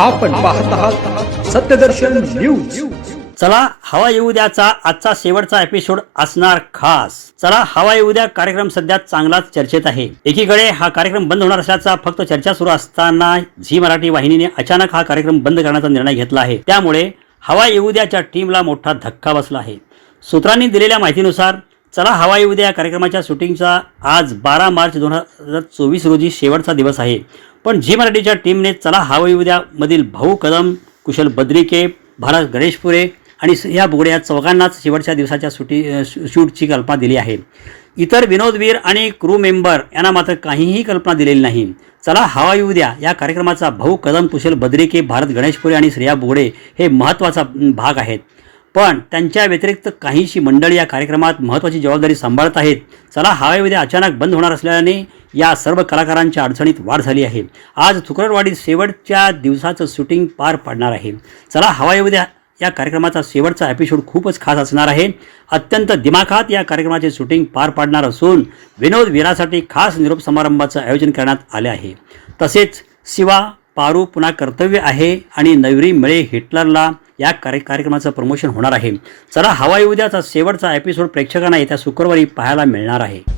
आपण पाहत आहात सत्यदर्शन न्यूज. चला हवा येऊ द्याचा आजचा शेवटचा एपिसोड असणार खास. चला हवा येऊ द्या कार्यक्रम सध्या चांगलाच चर्चेत आहे. एकीकडे हा कार्यक्रम बंद होणार असल्याचा फक्त चर्चा सुरू असताना झी मराठी वाहिनीने अचानक हा कार्यक्रम बंद करण्याचा निर्णय घेतला आहे. त्यामुळे हवा येऊ द्याच्या टीमला मोठा धक्का बसला आहे. सूत्रांनी दिलेल्या माहितीनुसार चला हवाई उद्या द्या कार्यक्रमाच्या शूटिंगचा आज बारा मार्च दोन हजार चोवीस रोजी शेवटचा दिवस आहे. पण झी मराठीच्या टीमने चला हवाई येऊ मधील भाऊ कदम कुशल बद्रिके भारत गणेशपुरे आणि या बुगडे या चौघांनाच शेवटच्या दिवसाच्या सुटी शूटची कल्पना दिली आहे. इतर विनोदवीर आणि क्रू मेंबर यांना मात्र काहीही कल्पना दिलेली नाही. चला हवा येऊ द्या या कार्यक्रमाचा भाऊ कदम कुशल बद्रिके भारत गणेशपुरे आणि श्रेया बुगडे हे महत्त्वाचा भाग आहेत. पण त्यांच्या व्यतिरिक्त काहीशी मंडळी या कार्यक्रमात महत्त्वाची जबाबदारी सांभाळत आहेत. चला हवाई द्या अचानक बंद होणार असल्याने या सर्व कलाकारांच्या अडचणीत वाढ झाली आहे. आज थुकरवाडीत शेवटच्या दिवसाचं शूटिंग पार पाडणार आहे. चला हवाई उद्या या कार्यक्रमाचा शेवटचा एपिसोड खूपच खास असणार आहे. अत्यंत दिमाखात या कार्यक्रमाचे शूटिंग पार पाडणार असून विनोद वीरासाठी खास निरोप समारंभाचं आयोजन करण्यात आले आहे. तसेच शिवा पारू पुन्हा कर्तव्य आहे आणि नवरी मिळे हिटलरला या कार्य कार्यक्रमाचं प्रमोशन होणार आहे. चला हवा येऊ द्याचा शेवटचा एपिसोड प्रेक्षकांना येत्या शुक्रवारी पाहायला मिळणार आहे.